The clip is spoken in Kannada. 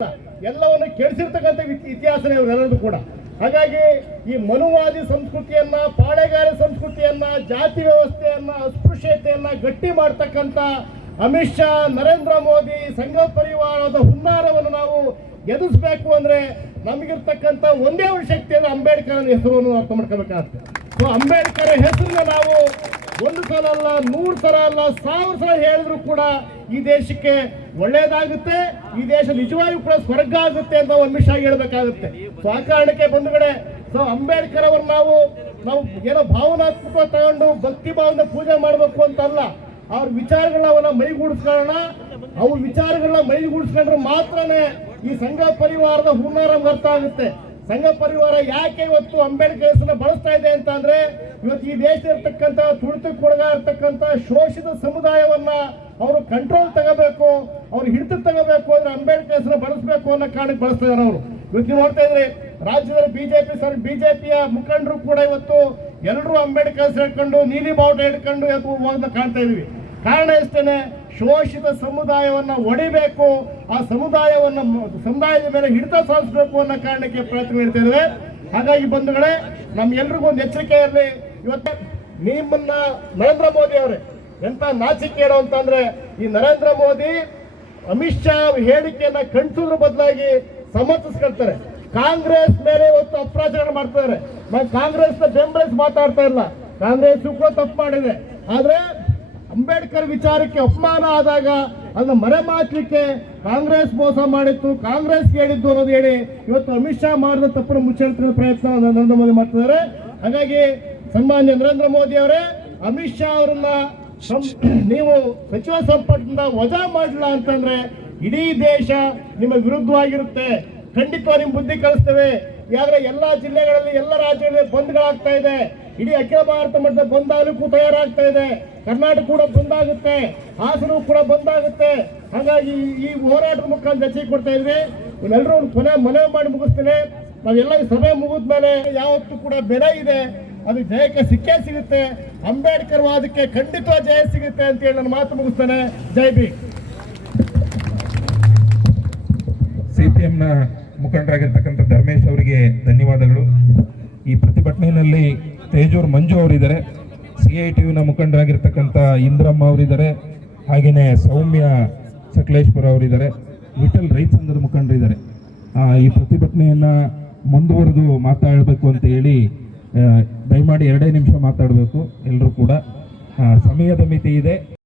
ಎಲ್ಲವನ್ನು ಕೇಳಿಸಿರ್ತಕ್ಕಂಥ ಇತಿಹಾಸನೇ ಅವರೆಲ್ಲರೂ ಕೂಡ. ಹಾಗಾಗಿ ಈ ಮನುವಾದಿ ಸಂಸ್ಕೃತಿಯನ್ನ, ಪಾಳೆಗಾರ ಸಂಸ್ಕೃತಿಯನ್ನ, ಜಾತಿ ವ್ಯವಸ್ಥೆಯನ್ನ, ಅಸ್ಪೃಶ್ಯತೆಯನ್ನ ಗಟ್ಟಿ ಮಾಡ್ತಕ್ಕಂಥ ಅಮಿತ್ ಶಾ, ನರೇಂದ್ರ ಮೋದಿ, ಸಂಘ ಪರಿವಾರದ ಹುನ್ನಾರವನ್ನು ನಾವು ಎದುರಿಸಬೇಕು ಅಂದ್ರೆ ನಮಗಿರ್ತಕ್ಕಂಥ ಒಂದೇ ಒಂದು ಶಕ್ತಿ ಅಂದ್ರೆ ಅಂಬೇಡ್ಕರ್ ಹೆಸರನ್ನು ಅರ್ಥ ಮಾಡ್ಕೋಬೇಕಾಗ್ತದೆ. ಸೊ ಅಂಬೇಡ್ಕರ್ ಹೆಸರನ್ನ ನಾವು ಒಂದು ಸಲ ಅಲ್ಲ, 100 ಸಲ ಅಲ್ಲ, 1000 ಸಲ ಹೇಳಿದ್ರು ಕೂಡ ಈ ದೇಶಕ್ಕೆ ಒಳ್ಳೇದಾಗುತ್ತೆ, ಈ ದೇಶ ನಿಜವಾಗಿಯೂ ಕೂಡ ಸ್ವರ್ಗ ಆಗುತ್ತೆ ಅಂತ ಅಮಿತ್ ಶಾ ಹೇಳ್ಬೇಕಾಗುತ್ತೆ. ಸೊ ಆ ಕಾರಣಕ್ಕೆ ಬಂಧುಗಳೇ, ಸೊ ಅಂಬೇಡ್ಕರ್ ಅವರು ನಾವು ಏನೋ ಭಾವನಾತ್ಮಕ ತಗೊಂಡು ಭಕ್ತಿ ಭಾವದಿಂದ ಪೂಜೆ ಮಾಡಬೇಕು ಅಂತಲ್ಲ, ಅವ್ರ ವಿಚಾರಗಳನ್ನ ಮೈಗೂಡಿಸ್ಕೊಳ್ಳೋಣ. ಅವ್ರ ವಿಚಾರಗಳನ್ನ ಮೈಗೂಡಿಸ್ಕೊಂಡ್ರೆ ಮಾತ್ರನೇ ಈ ಸಂಘ ಪರಿವಾರದ ಹುನ್ನಾರ ಅರ್ಥ ಆಗುತ್ತೆ. ಸಂಘ ಪರಿವಾರ ಯಾಕೆ ಇವತ್ತು ಅಂಬೇಡ್ಕರ್ ಹೆಸರನ್ನ ಬಳಸ್ತಾ ಇದೆ ಅಂತ ಅಂದ್ರೆ, ಇವತ್ತು ಈ ದೇಶದಲ್ಲಿರ್ತಕ್ಕಂಥ ತುಳಿತಕ್ಕೊಳಗಾಗಿರ್ತಕ್ಕಂಥ ಶೋಷಿತ ಸಮುದಾಯವನ್ನ ಅವರು ಕಂಟ್ರೋಲ್ ತಗೋಬೇಕು, ಅವ್ರು ಹಿಡಿದು ತಗೋಬೇಕು ಅಂದ್ರೆ ಅಂಬೇಡ್ಕರ್ ಹೆಸರನ್ನ ಬಳಸಬೇಕು ಅನ್ನೋ ಕಾರಣಕ್ಕೆ ಬಳಸ್ತಾ ಇದ್ದಾರೆ ಅವರು. ಇವತ್ತು ನೀವು ನೋಡ್ತಾ ಇದ್ರಿ, ರಾಜ್ಯದಲ್ಲಿ ಬಿಜೆಪಿಯ ಮುಖಂಡರು ಕೂಡ ಇವತ್ತು ಎಲ್ಲರೂ ಅಂಬೇಡ್ಕರ್ ಹೆಸರು ಹಿಡ್ಕೊಂಡು ನೀಲಿ ಬಾವುಟ ಹಿಡ್ಕೊಂಡು ಹೋಗೋದನ್ನ ಕಾಣ್ತಾ ಇದೀವಿ. ಕಾರಣ ಇಷ್ಟೇನೆ, ಶೋಷಿತ ಸಮುದಾಯವನ್ನ ಒಡಿಬೇಕು, ಆ ಸಮುದಾಯದ ಮೇಲೆ ಹಿಡಿತ ಸಾಧಿಸಬೇಕು ಅನ್ನೋ ಕಾರಣಕ್ಕೆ ಪ್ರಯತ್ನ ಮಾಡ್ತಾ ಇದ್ದೇವೆ. ಹಾಗಾಗಿ ಬಂಧುಗಳೇ, ನಮ್ಗೆಲ್ರಿಗೂ ಒಂದು ಎಚ್ಚರಿಕೆ ಇರಲಿ. ಇವತ್ತು ನಿಮ್ಮನ್ನ ನರೇಂದ್ರ ಮೋದಿ ಅವರೇ ಎಂತ ನಾಚಿಕೆಡು ಅಂತಂದ್ರೆ, ಈ ನರೇಂದ್ರ ಮೋದಿ ಅಮಿತ್ ಶಾ ಹೇಳಿಕೆಯನ್ನ ಕಣ್ಸೋದ್ರ ಬದಲಾಗಿ ಸಮರ್ಥಿಸ್ಕೊಳ್ತಾರೆ. ಕಾಂಗ್ರೆಸ್ ಮೇಲೆ ಇವತ್ತು ಅಪ್ರಾಚಾರ ಮಾಡ್ತಾರೆ. ನಾನು ಕಾಂಗ್ರೆಸ್ ಬೆಂಬಲಿಸಿ ಮಾತಾಡ್ತಾ ಇಲ್ಲ, ಕಾಂಗ್ರೆಸ್ ಕೂಡ ತಪ್ಪು ಮಾಡಿದೆ. ಆದ್ರೆ ಅಂಬೇಡ್ಕರ್ ವಿಚಾರಕ್ಕೆ ಅಪಮಾನ ಆದಾಗ ಅದನ್ನ ಮರೆಮಾಚಲಿಕ್ಕೆ ಕಾಂಗ್ರೆಸ್ ಮೋಸ ಮಾಡಿತ್ತು, ಕಾಂಗ್ರೆಸ್ ಹೇಳಿದ್ದು ಅನ್ನೋದು ಹೇಳಿ ಇವತ್ತು ಅಮಿತ್ ಶಾ ಮಾಡಿದ ತಪ್ಪನ್ನು ಮುಚ್ಚುವ ಪ್ರಯತ್ನ ನರೇಂದ್ರ ಮೋದಿ ಮಾಡ್ತಿದ್ದಾರೆ. ಹಾಗಾಗಿ ಸನ್ಮಾನ್ಯ ನರೇಂದ್ರ ಮೋದಿ ಅವರೇ, ಅಮಿತ್ ಶಾ ಅವರನ್ನ ನೀವು ಸಚಿವ ಸಂಪುಟದಿಂದ ವಜಾ ಮಾಡಲಿಲ್ಲ ಅಂತಂದ್ರೆ ಇಡೀ ದೇಶ ನಿಮ್ಮ ವಿರುದ್ಧವಾಗಿರುತ್ತೆ. ಖಂಡಿತವಾಗಿ ನಿಮ್ಮ ಬುದ್ಧಿ ಕಲಿಸ್ತೇವೆ. ಯಾಕಂದ್ರೆ ಎಲ್ಲಾ ಜಿಲ್ಲೆಗಳಲ್ಲಿ, ಎಲ್ಲ ರಾಜ್ಯಗಳಲ್ಲಿ ಬಂದ್ಗಳಾಗ್ತಾ ಇದೆ. ಇಡೀ ಅಖಿಲ ಭಾರತ ಮಟ್ಟದ ಬಂದಾಗಲಿಕ್ಕೂ ತಯಾರಾಗ್ತಾ ಇದೆ. ಕರ್ನಾಟಕ ಕೂಡ ಬಂದಾಗುತ್ತೆ, ಹಾಸನ ಕೂಡ ಬಂದಾಗುತ್ತೆ. ಹಾಗಾಗಿ ಈ ಹೋರಾಟದ ಮುಖಾಂತರ ಎಚ್ಚರಿಕೆ ಕೊಡ್ತಾ ಇದ್ವಿ. ಇವನ್ನೆಲ್ಲರೂ ಮನವಿ ಮಾಡಿ ಮುಗಿಸ್ತೇನೆ. ನಾವೆಲ್ಲ ಈ ಸಭೆ ಮುಗಿದ ಮೇಲೆ ಯಾವತ್ತೂ ಕೂಡ ಬೆಲೆ ಇದೆ, ಅದು ಜಯಕ್ಕೆ ಸಿಕ್ಕೇ ಸಿಗುತ್ತೆ. ಅಂಬೇಡ್ಕರ್ ವಾದಕ್ಕೆ ಖಂಡಿತ ಜಯ ಸಿಗುತ್ತೆ ಅಂತ ಹೇಳಿ ನಾನು ಮಾತು ಮುಗಿಸ್ತೇನೆ. ಜೈ ಭೀಮ್. ಸಿಪಿಎಂನ ಮುಖಂಡರಾಗಿರ್ತಕ್ಕಂಥ ಧರ್ಮೇಶ್ ಅವರಿಗೆ ಧನ್ಯವಾದಗಳು. ಈ ಪ್ರತಿಭಟನೆಯಲ್ಲಿ ತೇಜೂರ್ ಮಂಜು ಅವರಿದ್ದಾರೆ, CITUನ ಮುಖಂಡರಾಗಿರ್ತಕ್ಕಂಥ ಇಂದ್ರಮ್ಮ ಅವರಿದ್ದಾರೆ, ಹಾಗೆಯೇ ಸೌಮ್ಯ ಸಕಲೇಶ್ಪುರ ಅವರಿದ್ದಾರೆ, ವಿಠಲ್ ರೈತ ಸಂಘದ ಮುಖಂಡರಿದ್ದಾರೆ. ಈ ಪ್ರತಿಭಟನೆಯನ್ನ ಮುಂದುವರೆದು ಮಾತಾಡಬೇಕು ಅಂತ ಹೇಳಿ ದಯಮಾಡಿ 2 ನಿಮಿಷ ಮಾತಾಡಬೇಕು ಎಲ್ಲರೂ ಕೂಡ. ಸಮಯದ ಮಿತಿ ಇದೆ.